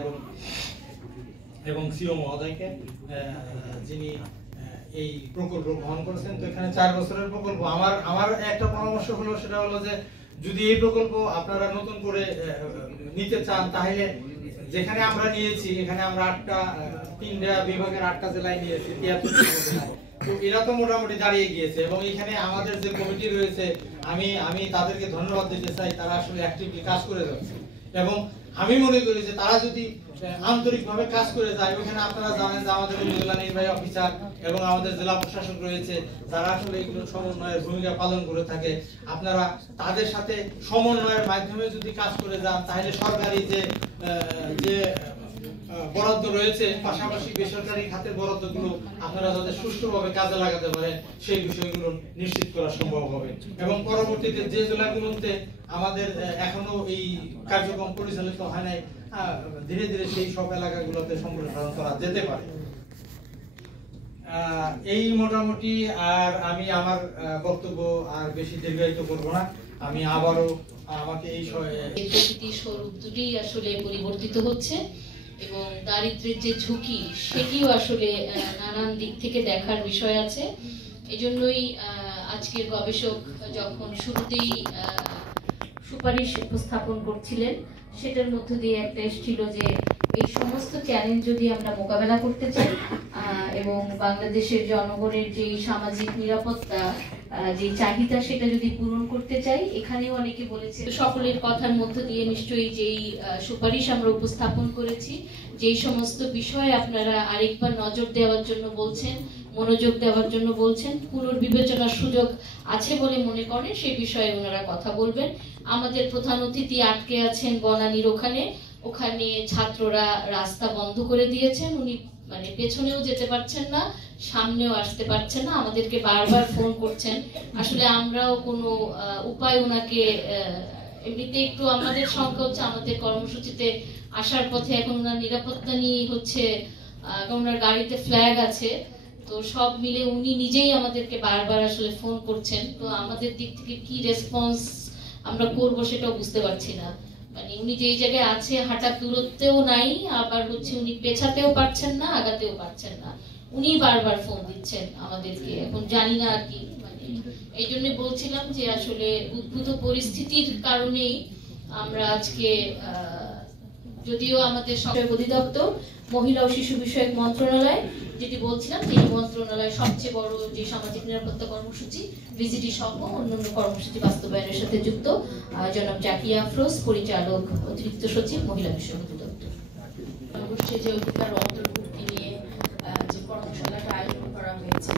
এবং এবং সিও মহোদয়কে যিনি এই প্রকল্প গ্রহণ করেছেন। তো এখানে 4 বছরের প্রকল্প। আমার একটা পরামর্শ হলো, সেটা হলো যে যদি এই প্রকল্প আপনারা নতুন করে নিতে চান, তাহলে যেখানে আমরা নিয়েছি এখানে আমরা 3টা বিভাগের 8টা জেলায় নিয়েছি, 73 জেলায়। তো এরা তো মোটামুটি দাঁড়িয়ে গিয়েছে এবং এখানে আমাদের যে কমিটি রয়েছে আমি তাদেরকে ধন্যবাদ দিতে চাই, তারা আসলে অ্যাক্টিভলি কাজ করে যাচ্ছে। এবং আমি মনে করি যে তারা যদি আন্তরিকভাবে কাজ করে যায়, ওখানে আপনারা জানেন যে আমাদের উপজেলা নির্বাহী অফিসার এবং আমাদের জেলা প্রশাসক রয়েছে, যারা আসলে এগুলো সমন্বয়ের ভূমিকা পালন করে থাকে। আপনারা তাদের সাথে সমন্বয়ের মাধ্যমে যদি কাজ করে যান, তাহলে সরকারি যে বরাদ্দ রয়েছে, পাশাপাশি বেসরকারি খাতের বরাদ্দগুলো আপনারা যাতে সুষ্ঠুভাবে কাজে লাগাতে পারেন, সেই বিষয়গুলো নিশ্চিত করা সম্ভব হবে। এবং পরবর্তীতে যে জেলাগুলোতে আমাদের এখনো এই কার্যক্রম পরিচালিত হয় নাই, ধীরে ধীরে সেই সব এলাকাগুলোতে সম্প্রসারণ করা যেতে পারে। এই মোটামুটি। আর আমি আমার বক্তব্য আর বেশি দীর্ঘায়িত করব না। আমি আবারও আমাকে এই প্রকৃতির স্বরূপ দুটি আসলে পরিবর্তিত হচ্ছে এবং দারিদ্র্যের যে ঝুঁকি সেটিও আসলে নানান দিক থেকে দেখার বিষয় আছে। এজন্যই আজকের গবেষক যখন শুরুতেই সুপারিশ উপস্থাপন করছিলেন, সেটার মধ্য দিয়ে একটা এসেছিল যে এই সমস্ত চ্যালেঞ্জ যদি আমরা মোকাবেলা করতে চাই এবং বাংলাদেশের জনগণের যে সামাজিক নিরাপত্তা যে চাহিদা সেটা যদি পূরণ করতে চাই, এখানেও অনেকে বলেছে। সকলের কথার মধ্য দিয়ে নিশ্চয়ই যেই সুপারিশ আমরা উপস্থাপন করেছি, যেই সমস্ত বিষয় আপনারা আরেকবার নজর দেওয়ার জন্য বলছেন, মনোযোগ দেওয়ার জন্য বলছেন, পুনর্বিবেচনার সুযোগ আছে বলে মনে করেন, সেই বিষয়ে ওনারা কথা বলবেন। আমাদের প্রধান অতিথি আটকে আছেন বনানীর ওখানে ছাত্ররা রাস্তা বন্ধ করে দিয়েছেন, উনি মানে পেছনেও যেতে পারছেন না, সামনেও আসতে পারছেন না, আমাদেরকে বারবার ফোন করছেন। আসলে আমরাও কোনো উপায় ওনাকে এমনিতে একটু আমাদের সংখ্যা হচ্ছে, আমাদের কর্মসূচিতে আসার পথে এখন ওনার নিরাপত্তা নিয়ে হচ্ছে, ওনার গাড়িতে ফ্ল্যাগ আছে, তো সব মিলে উনি নিজেই আমাদেরকে বারবার আসলে ফোন করছেন। তো আমাদের দিক থেকে কি রেসপন্স আমরা করব সেটাও বুঝতে পারছি না। মানে উনি যেই জায়গায় আছে হাঁটার দূরত্বেও নাই, আবার হচ্ছে উনি পেছাতেও পারছেন না, আগাতেও পারছেন না, উনি বারবার ফোন দিচ্ছেন আমাদেরকে। এখন জানি না আর কি, মানে এই জন্য বলছিলাম যে আসলে উদ্ভূত পরিস্থিতির কারণেই আমরা আজকে যদিও আমাদের সরকারি অধিদপ্তর মহিলা ও শিশু বিষয়ক মন্ত্রণালয়, যেটি বলছিলাম যে মন্ত্রণালয় সবচেয়ে বড় যে সামাজিক নিরাপত্তা কর্মসূচি ভিজিটি সহ অন্যান্য কর্মসূচি বাস্তবায়নের সাথে যুক্ত জনাব জাকিয়া আফরোজ, পরিচালক অতিরিক্ত সচিব মহিলা বিষয়ক অধিদপ্তর। জনগোষ্ঠীর যে অধিকার অন্তর্ভুক্তি নিয়ে যে কর্মশালাটা আয়োজন করা হয়েছে,